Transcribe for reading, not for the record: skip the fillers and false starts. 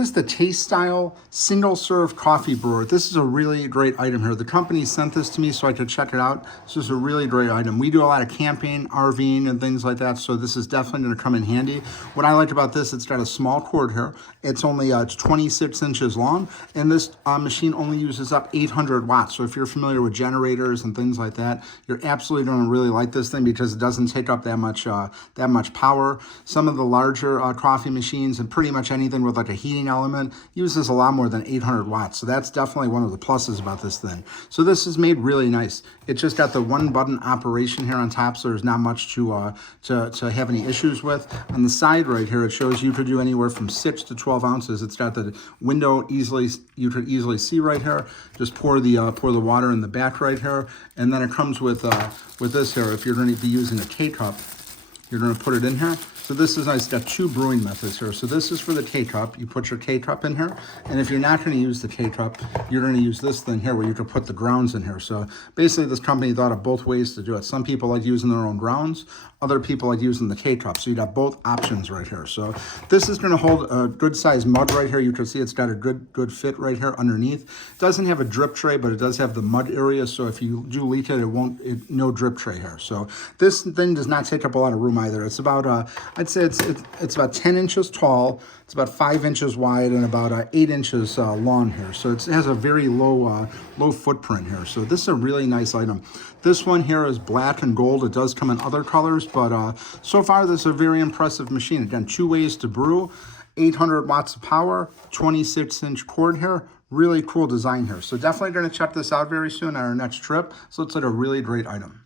This is the Tastyle single serve coffee brewer. This is a really great item here. The company sent this to me so I could check it out. This is a really great item. We do a lot of camping, RVing, and things like that, so this is definitely going to come in handy. What I like about this, it's got a small cord here. It's only 26 inches long, and this machine only uses up 800 watts. So if you're familiar with generators and things like that, you're absolutely going to really like this thing because it doesn't take up that much power. Some of the larger coffee machines and pretty much anything with like a heating element uses a lot more than 800 watts. So that's definitely one of the pluses about this thing. So this is made really nice. It just got the one button operation here on top, so there's not much to have any issues with. On the side right here, it shows you could do anywhere from 6 to 12 ounces. It's got the window you could easily see right here. Just pour the water in the back right here, and then it comes with this here. If you're going to be using a K-cup, you're going to put it in here. So this is nice. It's got two brewing methods here. So this is for the K-cup. You put your K-cup in here. And if you're not going to use the K-cup, you're going to use this thing here where you can put the grounds in here. So basically this company thought of both ways to do it. Some people like using their own grounds. Other people like using the K-cup. So you got both options right here. So this is going to hold a good sized mug right here. You can see it's got a good fit right here underneath. It doesn't have a drip tray, but it does have the mud area. So if you do leak it, no drip tray here. So this thing does not take up a lot of room either. It's about I'd say it's about 10 inches tall. It's about 5 inches wide and about 8 inches long here. So it has a very low footprint here. So this is a really nice item. This one here is black and gold. It does come in other colors, but so far this is a very impressive machine. Again, 2 ways to brew, 800 watts of power, 26-inch cord here. Really cool design here. So definitely going to check this out very soon on our next trip. So it's like a really great item.